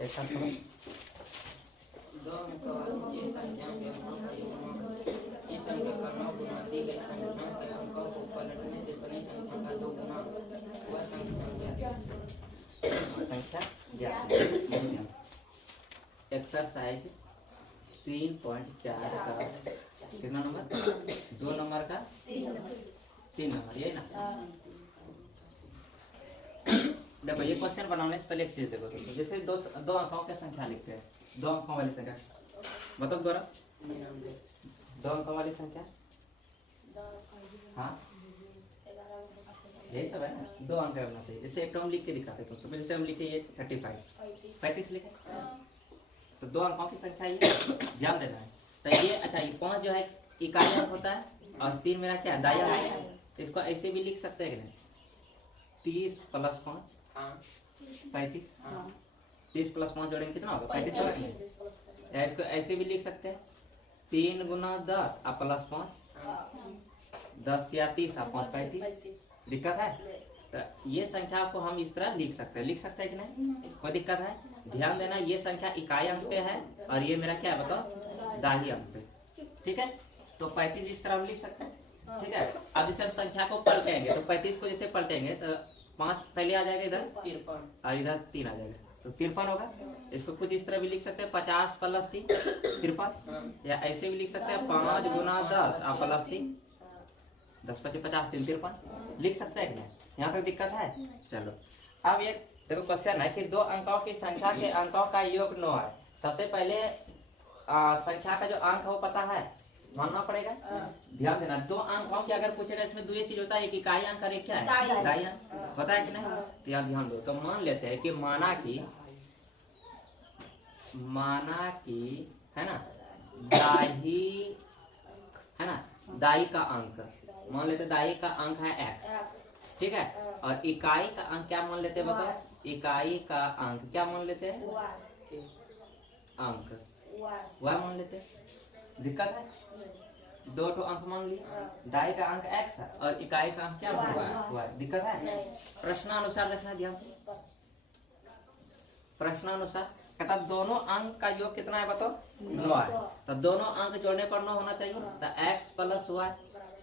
एक साथ पढ़ो। दो अंक वाली ये संख्या के अंकों का योग इस अंक का 9 गुना दी गई संख्या के अंकों को पलटने से बनी संख्या का 2 गुना वह संख्या ज्ञात। एक्सरसाइज 3.4 का कितना नंबर? 2 नंबर का 3 नंबर, ये ना। देखो ये क्वेश्चन बनाने से पहले एक चीज देखो, तो जैसे दो अंकों की संख्या लिखते हैं, 2 अंकों वाली संख्या बताओ दोबारा। 2 अंकों वाली संख्या, हाँ यही सब है ना, 2 अंक होना चाहिए। जैसे एक हम लिख के दिखाते हैं तुमसे, जैसे हम लिखे ये 35 लिखे, तो 2 अंकों की संख्या ये ध्यान देना है। तो ये अच्छा, ये 5 जो है इकाई अंक होता है और 3 मेरा क्या है, दायां अंक। इसको ऐसे भी लिख सकते हैं कि नहीं, 30 + 5 35, 30 + 5 जोड़ेंगे कितना होगा, 35 होगा कि नहीं। या इसको ऐसे भी लिख सकते हैं, 3 × 10 + 5, 10 या 30 5 35। दिक्कत है? तो ये संख्या को हम इस तरह लिख सकते हैं कि नहीं, कोई दिक्कत है? ध्यान देना, ये संख्या इकाई अंक पे है और ये मेरा क्या है बताओ, दाहिने अंक पे। ठीक है, तो 35 इस तरह हम लिख सकते हैं। ठीक है, अब जैसे हम संख्या को पलटेंगे तो 35 को जैसे पलटेंगे तो 5 पहले आ जाएगा इधर 53 और इधर 3 आ जाएगा, तो 53 होगा। इसको कुछ इस तरह भी लिख सकते हैं, 50 + 3 53, या ऐसे भी लिख सकते हैं 5 × 10 + 3, 10 × 5 = 50, 3 53 लिख सकते हैं। यहाँ तक दिक्कत है? चलो अब ये देखो क्वेश्चन है कि 2 अंकों की संख्या के अंकों का योग 9 है। सबसे पहले संख्या का जो अंक है वो पता है, मानना पड़ेगा। ध्यान देना, 2 अंकों की अगर पूछेगा, इसमें 2 चीज होता है, एक इकाई अंक और एक क्या है, दाई अंक, पता है कि नहीं? तो यहाँ ध्यान दो। तो मान लेते हैं कि माना कि है ना, दाही है ना, दाई का अंक मान लेते, दाई का अंक है x, ठीक है, और इकाई का अंक क्या मान लेते हैं बताओ, इकाई का अंक क्या मान लेते हैं, अंक y मान लेते हैं। दिक्कत है? 2 अंक मान लिए, दाई का अंक x है और इकाई का अंक क्या y। दिक्कत है? प्रश्नानुसार देखना ध्यान से, प्रश्नानुसार कहता दोनों अंक का योग कितना है बताओ, 9 है। तो दोनों अंक जोड़ने पर 9 होना चाहिए, तो x + y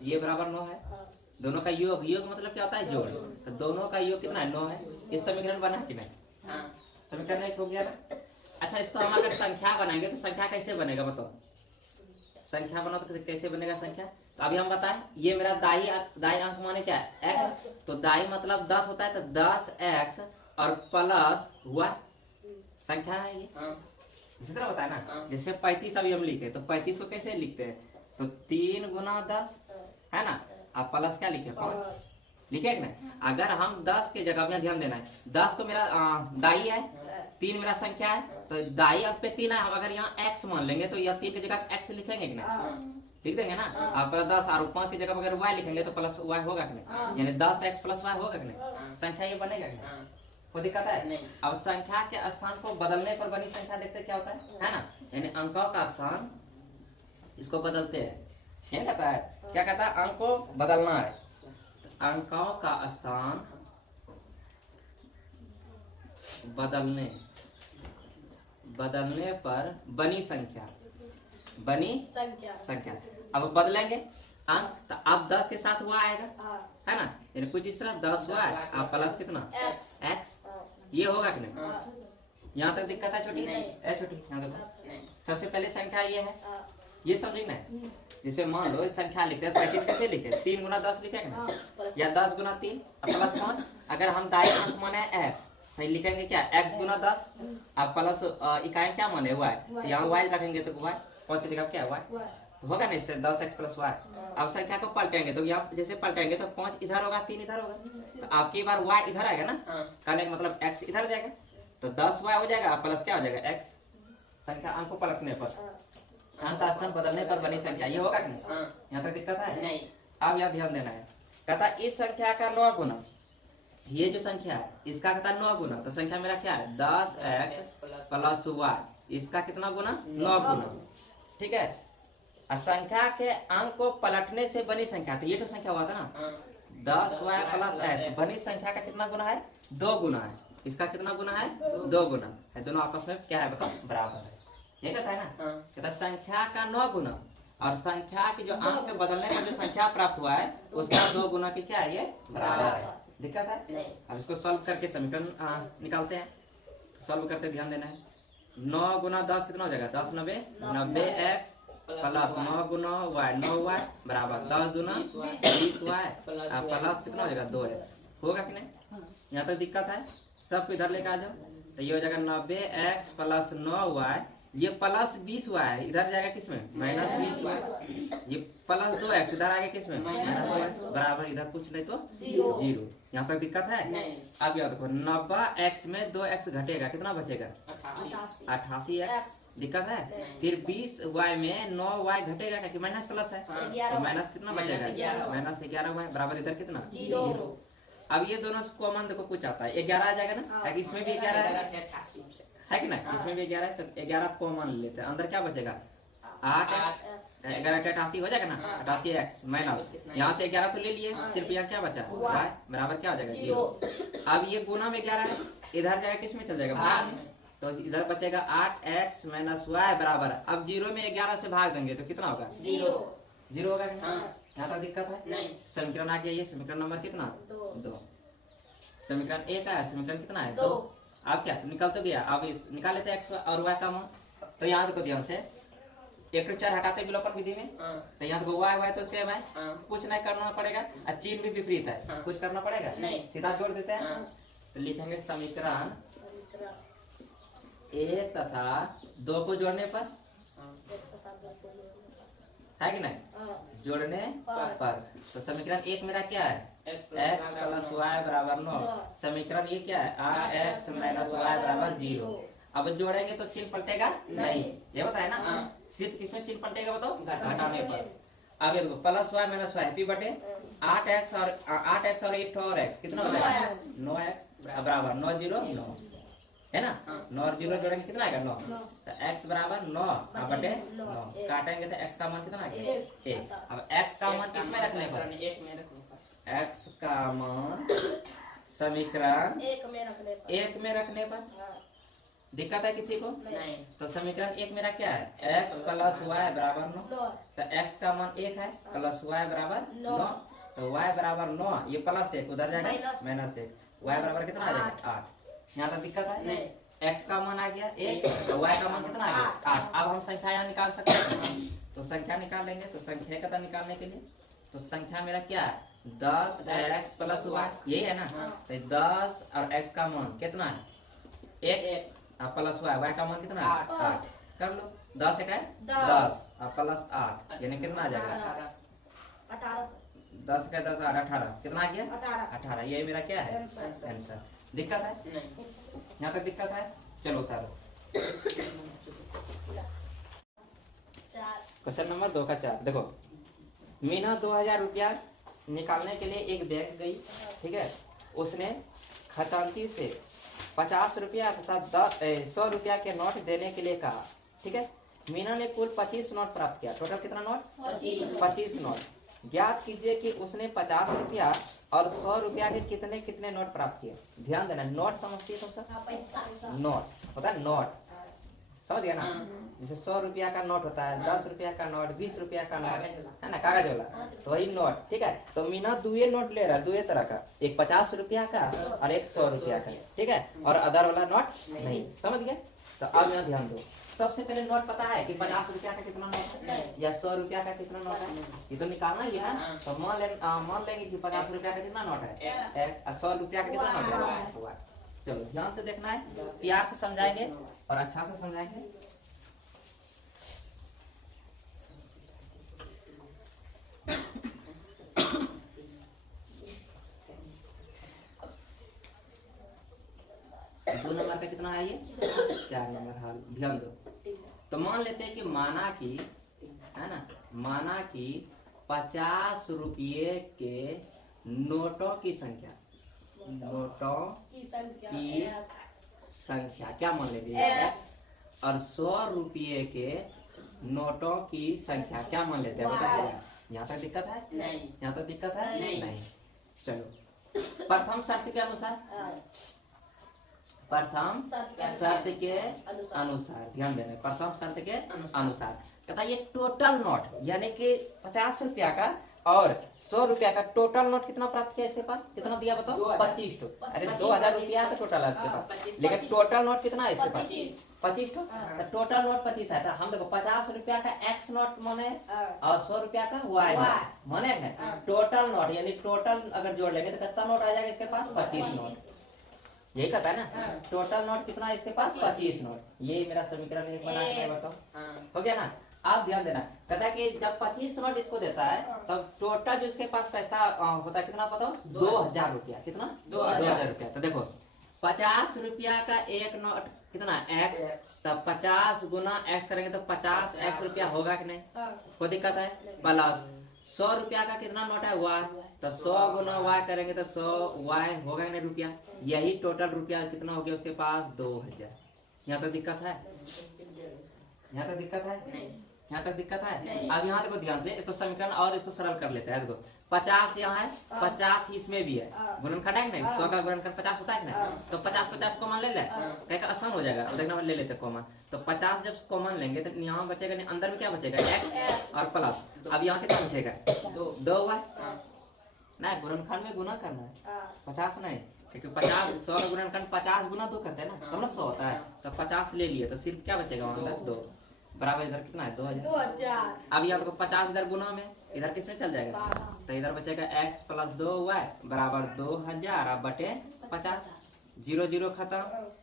ये बराबर 9 है। दोनों का योग मतलब क्या होता है, जोड़। तो दोनों का योग कितना है, 9 है। इस समीकरण बना कि नहीं, समीकरण एक हो गया ना। अच्छा, इसको हम अगर संख्या बनाएंगे तो संख्या कैसे बनेगा बताओ, संख्या बनाओ तो कैसे बनेगा संख्या। तो अभी हम बताएं, ये मेरा दाई अंक माने क्या है, x, तो दाई मतलब 10 होता है, तो 10x और प्लस y संख्या है ये। इसी तरह होता है ना, जैसे 35 अभी हम लिखे, तो 35 को कैसे लिखते हैं, तो 3 × 10 है ना, आप प्लस क्या लिखे, 5 लिखे कि नहीं। अगर हम 10 के जगह में ध्यान देना है, 10 तो मेरा दाई है, 3 मेरा संख्या है, तो दाई अंक पे 3 है। हम अगर यहाँ x मान लेंगे तो यह 3 की जगह x लिखेंगे कि नहीं, लिख देंगे ना। आप 10 और 5 की जगह अगर y लिखेंगे तो प्लस y होगा कि नहीं, यानी 10x + y होगा कि नहीं, संख्या ये बनेगा कि नहीं, कोई दिक्कत है नहीं। अब संख्या के स्थान को बदलने पर बनी संख्या देखते क्या होता है ना, यानी अंकों का स्थान इसको बदलते हैं, ये कहता है, क्या कहता है, अंक को बदलना है। अंकों का स्थान बदलने पर बनी संख्या अब बदलेंगे अंक, तो अब 10 के साथ हुआ आएगा, है ना, यानी कुछ इस तरह 10 हुआ है, आप प्लस कितना x ये होगा कि नहीं। यहाँ तक दिक्कत है छोटी, छोटी यहाँ देखो, सबसे पहले संख्या ये है, ये समझना है। जैसे मान लो संख्या लिखते हैं, 35 कैसे लिखे, 3 × 10 लिखेंगे ना, या 10 × 3 + 5। अगर हम दाई अंक माने x तो लिखेंगे क्या, x × 10 अब प्लस इकाई क्या माने y, तो यहाँ y रखेंगे तो y, 5 की जगह क्या है y, तो होगा नहीं, 10x + y। अब संख्या को पलटेंगे तो यहाँ जैसे पलटेंगे तो 5 इधर होगा, 3 इधर होगा, तो आपकी बार y इधर आएगा ना, कहने का मतलब x इधर जाएगा, तो 10y हो जाएगा प्लस क्या हो जाएगा x। संख्या अंक को पलटने पर, अंक का स्थान बदलने पर बनी संख्या, ये होगा कि नहीं, यहाँ तक दिक्कत है नहीं। अब यहाँ ध्यान देना है, कहता इस संख्या का 9 गुना, ये जो संख्या है इसका कहता 9 गुना, तो संख्या मेरा क्या है, 10x + y, इसका कितना गुना, 9 गुना, ठीक है। और संख्या के अंक को पलटने से बनी संख्या, तो ये तो संख्या हुआ था ना, 10y + x, बनी संख्या का कितना गुना है, 2 गुना है। इसका कितना गुना है? 2 गुना है। दोनों आपस में क्या है बताओ? बराबर है। ये कहता है ना, कहता है संख्या का 9 गुना और संख्या की जो अंक बदलने का जो संख्या प्राप्त हुआ है उसका 2 गुना की क्या है? ये बराबर है। दिक्कत है? अब इसको सॉल्व करके समीकरण निकालते हैं। तो सॉल्व करते ध्यान देना है। 9 गुना 10 कितना हो जाएगा? 10 90 90x प्लस 9 गुना y 9y बराबर 10 गुना 20y प्लस कितना हो जाएगा? 2x। होगा कि नहीं? यहाँ तक दिक्कत है? सबको इधर लेकर आ जाओ। तो ये हो जाएगा 90x प्लस 9y, ये प्लस 20y है, इधर जाएगा किसमें? Minus 20y। ये प्लस 2x इधर आएगा किसमें? माइनस 2x बराबर इधर कुछ नहीं तो 0। यहाँ तक दिक्कत है? अब यहाँ देखो 90x में 2x घटेगा, कितना बचेगा? 88x। दिक्कत है? फिर 20y में 9y घटेगा क्या कि माइनस प्लस है, तो माइनस कितना बचेगा? माइनस 11y बराबर इधर कितना? 0। अब ये दोनों कॉमन देखो कुछ आता है 11 आ जाएगा ना, इसमें भी 11 है कि ना, इसमें भी 11 है, तो 11 कॉमन लेते हैं। अंदर क्या बचेगा? 8x 11 के 88 हो जाएगा ना, 88x माइनस यहाँ से 11 तो ले लिए, सिर्फ यहाँ क्या बचा? y बराबर क्या हो जाएगा? 0। अब ये गुना में 11 है, इधर जाएगा किसमें चल जाएगा? भाग में। तो इधर बचेगा 8x माइनस y बराबर। अब 0 में 11 से भाग देंगे तो कितना होगा? 0 होगा। यहाँ तक दिक्कत है? नहीं। समीकरण आ गया। ये समीकरण नंबर कितना? 2। समीकरण 1 है, समीकरण कितना है? 2। अब क्या निकल तो गया। अब निकाल लेते हैं x और y का मान। तो यहाँ देखो ध्यान से, 1 to 4 हटाते विलोपन विधि में, तो यहाँ देखो y तो सेम है, कुछ नहीं करना पड़ेगा। और चिन्ह भी विपरीत है, कुछ करना पड़ेगा नहीं, सीधा जोड़ देते हैं। तो लिखेंगे समीकरण 1 तथा 2 को जोड़ने पर, है कि नहीं? जोड़ने पर। तो समीकरण 1 मेरा क्या है? x प्लस y बराबर 9। समीकरण ये क्या है? 8x माइनस y बराबर 0। अब जोड़ेंगे तो चिन्ह पलटेगा नहीं, ये बताए ना। सिर्फ किसमें चिन्ह पलटेगा बताओ? घटाने पर। अब ये देखो plus y minus y P बटे 8x और 1 और x कितना हो जाएगा? 9x बराबर 9 0 9 है ना। 9 और 0 जोड़ेंगे कितना आएगा? 9। तो x बराबर 9 बटे 9 काटेंगे तो x का मान कितना आएगा? 1। अब x का मान किसमें रखने पर? x का मान समीकरण 1 में रखने पर। दिक्कत है किसी को? नहीं। तो समीकरण 1 मेरा क्या है? x प्लस y बराबर 9। तो x का मान 1 है, प्लस y बराबर 9। तो y बराबर 9, ये प्लस 1 उधर जाएगा माइनस 1, y बराबर कितना आ जाएगा? 8। यहाँ तक दिक्कत है? नहीं। x का मान आ गया 1, तो y का मान कितना आ गया? 8। अब हम संख्या यहाँ निकाल सकते हैं, तो संख्या निकाल लेंगे। तो संख्या का निकालने के लिए तो संख्या मेरा क्या है? 10x प्लस y, यही है ना। तो 10 और x का मान कितना है? 1 प्लस y का मान कितना है? 8। कर लो, 10 है 10 प्लस 8 यानी कितना आ जाएगा? 10 का 10 18 कितना आ गया? 18। ये मेरा क्या है? आंसर। दिक्कत है? यहाँ तक दिक्कत है? चलो उतारो। क्वेश्चन नंबर 2 का 4 देखो। मीना 2000 रुपया निकालने के लिए एक बैंक गई, ठीक है। उसने खजांची से 50 रुपया तथा 100 रुपया के नोट देने के लिए कहा, ठीक है। मीना ने कुल 25 नोट प्राप्त किया। टोटल कितना नोट? 25 नोट। ज्ञात कीजिए कि उसने 50 रुपया और 100 रुपया के कितने कितने नोट प्राप्त किए। ध्यान देना, नोट समझती है तुम सब? नोट होता है नोट, समझ गया ना। जैसे 100 रुपया का नोट होता है, 10 रुपया का नोट, 20 रुपया का नोट, है ना, कागज वाला, तो वही नोट, ठीक है। तो मीना 2 नोट ले रहा है, 2 तरह का, एक 50 रुपया का और एक 100 रुपया का, ठीक है। और अदर वाला नोट नहीं, समझ गए। तो अब यहाँ ध्यान दो, सबसे पहले नोट पता है कि 50 रुपया का कितना नोट है या 100 रुपया का कितना नोट है, ये तो निकालना ही है ना। तो मान लेंगे कि 50 रुपया का कितना नोट है, 100 रुपया का कितना नोट है। चलो ध्यान से देखना है, प्यार से समझाएंगे और अच्छा से समझाएंगे। दो नंबर पे कितना है ये? 4 नंबर। हाँ ध्यान दो। तो मान लेते हैं कि माना कि, है ना, माना कि 50 रुपये के नोटों की संख्या, नोटों की संख्या क्या मान लेंगे? x। और 100 रुपये के नोटों की संख्या क्या मान लेते हैं? बताइए। यहाँ तक दिक्कत है? नहीं। यहाँ तक दिक्कत है? नहीं। चलो प्रथम शर्त के अनुसार प्रथम शर्त शर्त के अनुसार। अनुसार, ध्यान देना, प्रथम शर्त के अनुसार। अनुसार। कहता है ये टोटल नोट यानी कि 50 रुपया का और 100 रुपया का टोटल नोट कितना प्राप्त किया इसके पास, कितना दिया बताओ? 2000। 25 ठो। अरे 2000 रुपया है तो टोटल है इसके पास, 25। लेकिन टोटल नोट कितना है इसके पास? 25। 25 ठो। तो टोटल नोट 25 है। तो हम देखो 50 रुपया का एक्स नोट माने और 100 रुपया का वाई नोट माने ना। टोटल नोट यानी टोटल अगर जोड़ लेंगे तो कितना नोट आ जाएगा इसके पास? 25 नोट। यही कहता है ना, टोटल नोट कितना है इसके पास? 25 नोट। ये मेरा समीकरण एक बना के बताओ, हो गया ना। आप ध्यान देना, कहता है कि जब 25 नोट इसको देता है तब टोटल जो इसके पास पैसा होता है कितना बताओ? 2000 रुपया। कितना? 2000 रुपया। तो देखो 50 रुपया का एक नोट कितना एक्स, तब 50 गुना एक्स करेंगे तो 50 एक्स रुपया होगा कि नहीं? कोई दिक्कत है? प्लस 100 रुपया का कितना नोट है? वाई, तो 100 गुना वाई करेंगे तो 100 वाई होगा कि नहीं रुपया? यही टोटल रुपया कितना हो गया उसके पास? 2000। यहाँ तो दिक्कत है? यहाँ तो दिक्कत है? यहाँ तक दिक्कत है? अब यहाँ देखो ध्यान से, इसको समीकरण और इसको सरल कर लेते हैं। देखो 50 यहाँ है, 50 इसमें भी है, गुणनखंड है कि नहीं? 100 का गुणनखंड 50 होता है कि नहीं? तो 50 कॉमन ले ले, क्या आसान हो जाएगा। अब देखना ले लेते कॉमन, तो 50 जब कॉमन लेंगे तो यहाँ बचेगा नहीं, अंदर में क्या बचेगा? एक्स और प्लस। अब यहाँ कितना बचेगा? 2 वाई ना, गुणनखंड में गुना करना है, 50 नहीं, क्योंकि 50 100 का गुणनखंड 50 गुना 2 करते हैं ना, तब ना 100 होता है। तो 50 ले लिए तो सिर्फ क्या बचेगा वहाँ अंदर? 2 बराबर इधर कितना है? 2000। अब यहाँ तो 50 इधर गुना में, इधर किसमें चल जाएगा? तो इधर बचेगा x प्लस 2 वाई बराबर 2000 अब बटे 50। 0 0 खत्म,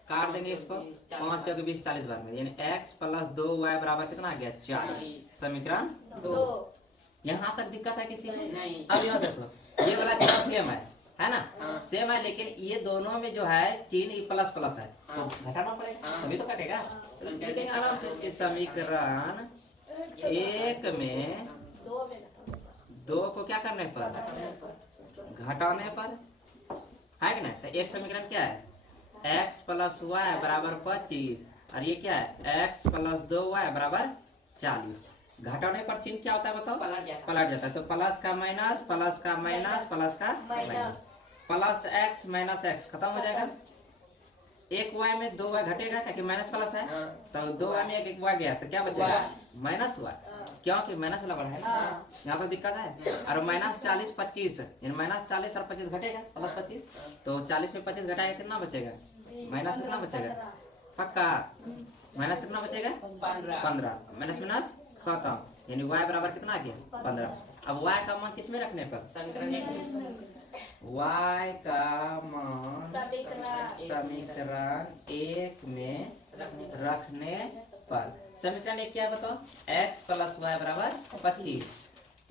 काट देंगे इसको, 5 चौके 20 40 बार में, यानी x प्लस 2 वाई बराबर कितना आ गया? 40। समीकरण 2। यहाँ तक दिक्कत है किसी में? नहीं। अब यहाँ देखो ये वाला चिन्ह सेम है ना? सेम है, लेकिन ये दोनों में जो है चिन्ह प्लस प्लस है, तो घटाना पड़ेगा, तभी तो कटेगा। लेकिन आराम से इस समीकरण 1 में 2 को क्या करने पर? घटाने पर, है कि नहीं? तो एक समीकरण क्या है? x प्लस वाई बराबर 25 और ये क्या है? x प्लस 2 वाई बराबर 40। घटाने पर चिन्ह क्या होता है बताओ? पलट जाता है। तो प्लस का माइनस, प्लस का माइनस, प्लस का minus, plus x minus x खत्म हो जाएगा। एक वाई में 2 वाई घटेगा क्योंकि माइनस प्लस है, तो 2 वाई में एक वाई गया तो क्या बचेगा? माइनस वाई, क्योंकि माइनस वाला बढ़ा है। यहाँ तो दिक्कत है। और माइनस 40 25 यानी माइनस 40 और 25 घटेगा, प्लस 25, तो 40 में 25 घटाएगा कितना बचेगा? माइनस कितना बचेगा? पक्का माइनस कितना बचेगा? 15। माइनस माइनस खत्म, यानी y बराबर कितना आ गया? 15। अब y का मान किसमें रखने पर? y का मान समीकरण 1 में रखने पर। समीकरण 1 क्या है बताओ? x प्लस वाई बराबर 25।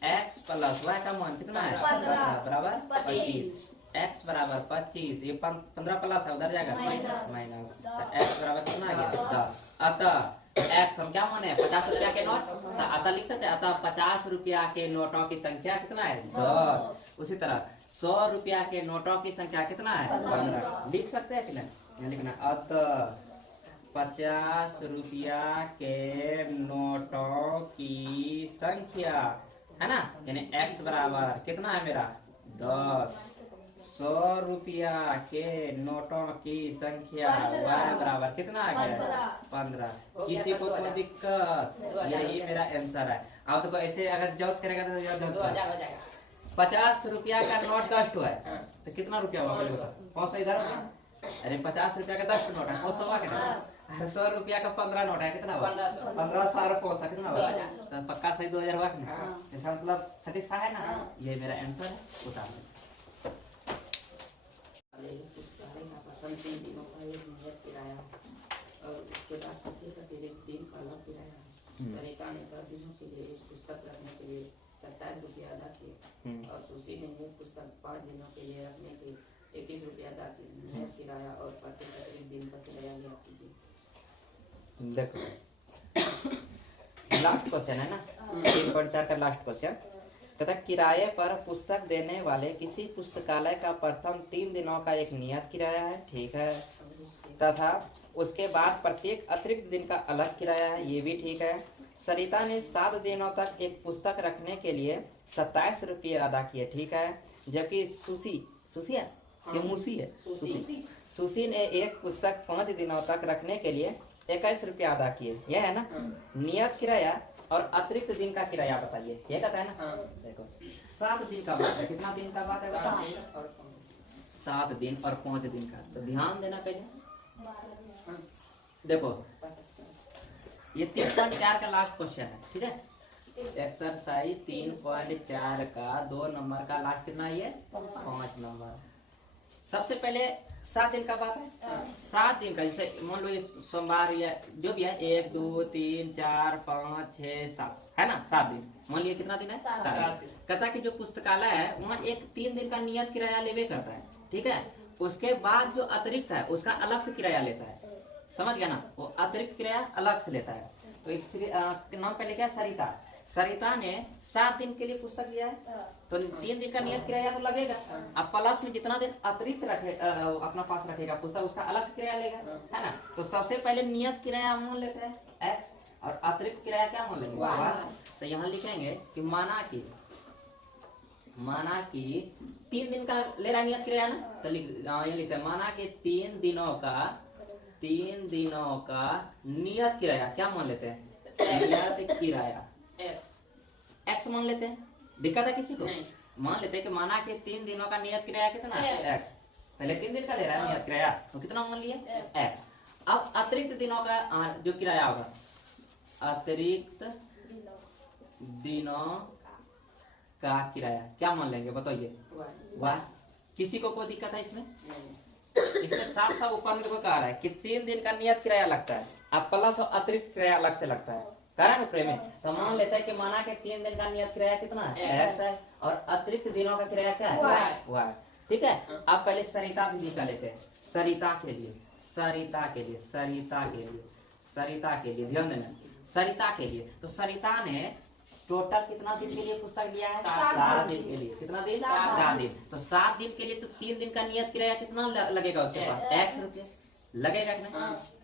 x प्लस वाई का मान कितना है? 15 बराबर 25। x बराबर 25, ये 15 प्लस है, उधर जाएगा माइनस, तो x बराबर कितना आ गया? 10। अतः x हम क्या माने? 50 रुपया के नोट, तो अतः लिख सकते हैं, अतः 50 रुपया के नोटों की संख्या कितना है? 10। उसी तरह 100 रुपया के नोटों की संख्या कितना है? 15। लिख सकते हैं कि नहीं? लिखना, अतः 50 रुपया के नोटों की संख्या, है ना, यानी x बराबर कितना है मेरा? 10। 100 रुपया के नोटों की संख्या y बराबर कितना आ गया? 15। किसी को कोई दिक्कत? यही मेरा आंसर है। अब देखो ऐसे अगर जॉब करेगा तो 2000 हो जाएगा। 50 रुपया का नोट 10 है तो कितना रुपया हुआ? 500 इधर हो गया। अरे 50 रुपया का 10 नोट है, 500 हुआ कितना? 100 रुपया का 15 नोट है, कितना हुआ? 1500 और 500 कितना हुआ? तो पक्का सही 2000 हुआ कि नहीं? इसका मतलब सेटिस्फाई है ना? ये मेरा आंसर है, उतार लो। प्रथम 3 दिनों का एक नियत किराया और उसके बाद प्रत्येक अतिरिक्त दिन का अलग किराया। सरिता ने 7 दिनों के लिए एक पुस्तक रखने के लिए 27 रुपया अदा किए और सुशी ने एक पुस्तक 5 दिनों के लिए रखने के 21 रुपया अदा किए। नियत किराया और प्रत्येक अतिरिक्त दिन का किराया ज्ञात कीजिए। देखो लास्ट क्वेश्चन है ना, 3.4 का लास्ट क्वेश्चन। तथा किराए पर पुस्तक देने वाले किसी पुस्तकालय का प्रथम 3 दिनों का एक नियत किराया है, ठीक है, तथा उसके बाद प्रत्येक अतिरिक्त दिन का अलग किराया है, ये भी ठीक है। सरिता ने 7 दिनों तक एक पुस्तक रखने के लिए 27 रुपये अदा किए, ठीक है, जबकि सुशी है कि मूसी है? सुशी ने एक पुस्तक 5 दिनों तक रखने के लिए 21 रुपया अदा किए, यह है ना। नियत किराया और अतिरिक्त दिन का किराया बताइए, ये कहता है ना। देखो 7 दिन का बात है, कितना दिन का बात है बता? 7 दिन और 5 दिन का। तो ध्यान देना पहले, देखो ये 3.4 का लास्ट क्वेश्चन है, ठीक है। एक्सरसाइज 3.4 का 2 नंबर का लास्ट कितना है, 5 नंबर। सबसे पहले 7 दिन का बात है। 7 दिन का, जैसे मान लो ये सोमवार या जो भी है, 1 2 3 4 5 6 7 है ना, 7 दिन। मान लिया कितना दिन है, 7 दिन। कहता है कि जो पुस्तकालय है वहाँ एक 3 दिन का नियत किराया लेवे करता है, ठीक है। उसके बाद जो अतिरिक्त है उसका अलग से किराया लेता है, समझ गया ना। वो अतिरिक्त किराया अलग से लेता है। तो एक नाम पहले क्या, सरिता। सरिता ने 7 दिन के लिए पुस्तक लिया है, तो 3 दिन का नियत किराया तो लगेगा। अब प्लस में जितना दिन अतिरिक्त रखे अपना पास रखेगा पुस्तक, उसका अलग से किराया लेगा, है ना। तो सबसे पहले नियत किराया मान लेते हैं x, और अतिरिक्त किराया क्या मान लेंगे, y। तो यहाँ लिखेंगे कि माना कि 3 दिन का ले रहा नियत किराया ना, तो ये लिखते हैं माना कि 3 दिनों का नियत किराया क्या मान लेते हैं, नियत किराया x मान लेते हैं। दिक्कत है किसी को? मान लेते हैं कि माना कि 3 दिनों का नियत किराया कितना है, x। पहले 3 दिन का ले रहा है नियत किराया, तो कितना मान लिया, x। अब अतिरिक्त दिनों का जो किराया होगा, अतिरिक्त दिनों का किराया क्या मान लेंगे बताइए, वाह। किसी को कोई दिक्कत है इसमें? इसमें साफ साफ ऊपर में देखो कह रहा है कि 3 दिन का नियत किराया लगता है, अब प्लस और अतिरिक्त किराया अलग से लगता है, कह रहा है ऊपर में। तो मान लेता है कि माना कि 3 दिन का नियत किराया कितना है, x है, और अतिरिक्त दिनों का किराया क्या है, y। ठीक है। अब पहले सरिता दीदी का लेते हैं। सरिता के लिए ध्यान देना, सरिता के लिए। तो सरिता ने टोटल कितना दिन के लिए पुस्तक लिया है, 7 दिन के लिए। कितना दिन, 7 दिन। तो 7 दिन के लिए तो 3 दिन का नियत किराया कितना लगेगा उसके पास, x रुपया लगेगा कि नहीं,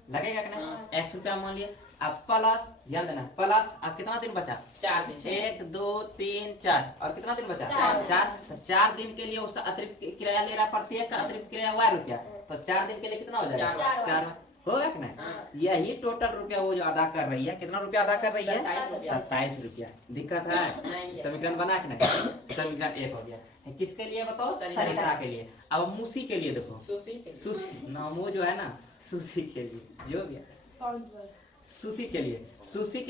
लगेगा कि नहीं, x रुपया मान लिया। अब प्लस, ध्यान देना, प्लस अब कितना दिन बचा, 4 दिन। 1 2 3 4, और कितना दिन बचा, 4। तो 4 दिन के लिए उसका अतिरिक्त किराया ले रहा है, प्रत्येक का अतिरिक्त किराया y रुपया। तो 4 दिन के लिए कितना हो जाएगा, 4 होगा कि नहीं। यही टोटल रुपया वो जो अदा कर रही है, कितना रुपया अदा कर रही है, 27 रुपया। दिक्कत है? समीकरण बना के नहीं, समीकरण 1 हो गया। किसके लिए बताओ, सरिता के लिए। अब मूसी के लिए देखो, सुशी नामो जो है ना, सुशी के लिए जो गया, सुशी के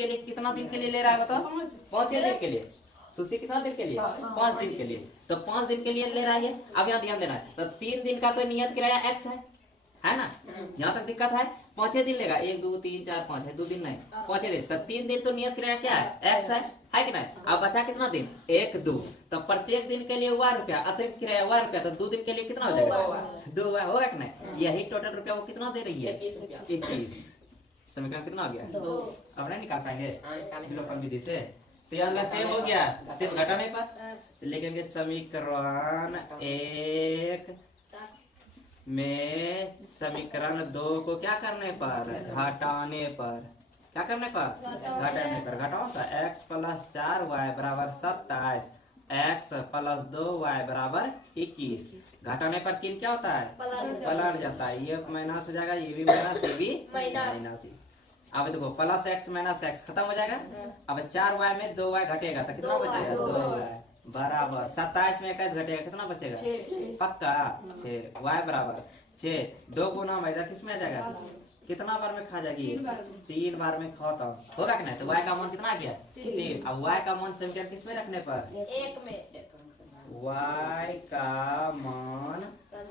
लिए कितना दिन के लिए ले रहा है बताओ, 5 दिन के लिए। सुशी कितना दिन के लिए, 5 दिन के लिए। तो 5 दिन के लिए ले रहा है। अब यहाँ ध्यान देना है, तो 3 दिन का तो नियत किराया x है ना। यहाँ तक दिक्कत है, 5 दिन लेगा, 1 2 3 4 5 है, 2 दिन नहीं, 5 दिन। तो 3 दिन तो नियत किराया क्या है, x है कि नहीं। अब बचा कितना दिन, 1 2। तो प्रत्येक दिन के लिए y रुपया, अतिरिक्त किराया y रुपया। तो 2 दिन के लिए कितना हो जाएगा, 2 होगा कि नहीं। यही टोटल रुपया वो कितना दे रही है, 21। समीकरण कितना हो गया, अब नहीं निकाल पाएंगे विधि से। तो यहाँ सेम हो गया, सिर्फ घटाने पर लिखेंगे समीकरण 1 में समीकरण 2 को क्या करने पर, घटाने पर। क्या करने पर, घटाने पर। घटाओ तो x + 4y = 27, x + 2y = 21। घटाने पर चिन्ह क्या होता है, पलट जाता है। ये माइनस हो जाएगा, ये भी माइनस, ये भी माइनस। अब देखो प्लस x माइनस x खत्म हो जाएगा। अब 4y में 2y घटेगा तो कितना बचेगा, 2y बराबर 27 में 21 घटेगा, कितना बचेगा, पक्का 6। y बराबर 6। 2 गुना में किस में आ जाएगा, कितना बार में खा जाएगी, 3 बार में खाता होगा कि नहीं। तो y का मान कितना आ गया, 3। अब y का मान समीकरण किस में रखने पर, 1 में। y का मान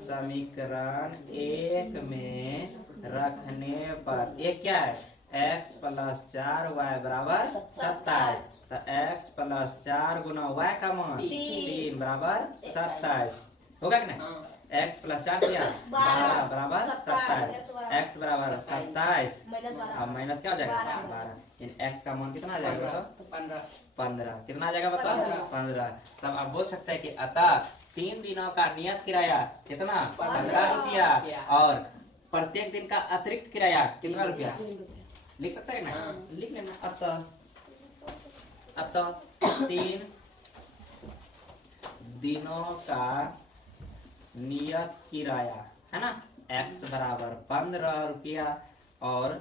समीकरण 1 में रखने पर, एक क्या है, x + 4y = 27। तो x + 4 गुना y का मान 3 बराबर 27 होगा कि नहीं। x + 4 क्या, 12 बराबर 27। x बराबर 27, अब माइनस क्या हो जाएगा, 12। x का मान कितना आ जाएगा, 15। कितना आ जाएगा बताओ, 15। तब आप बोल सकते हैं कि अतः 3 दिनों का नियत किराया कितना, 15 रुपया, और प्रत्येक दिन का अतिरिक्त किराया कितना रुपया। लिख सकते हैं ना, लिख लेना। अतः 3 दिनों का नियत किराया है ना, x बराबर 15 रुपया और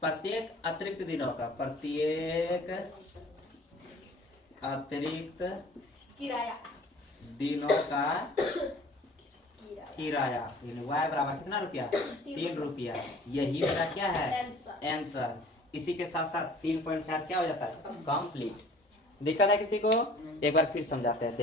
प्रत्येक अतिरिक्त दिनों का किराया दिनों का किराया y बराबर कितना रुपया 3 रुपया। यही मेरा क्या है आंसर। इसी के साथ साथ 3.4 क्या हो जाता है कंप्लीट। दिक्कत है किसी को? एक बार फिर समझाते हैं।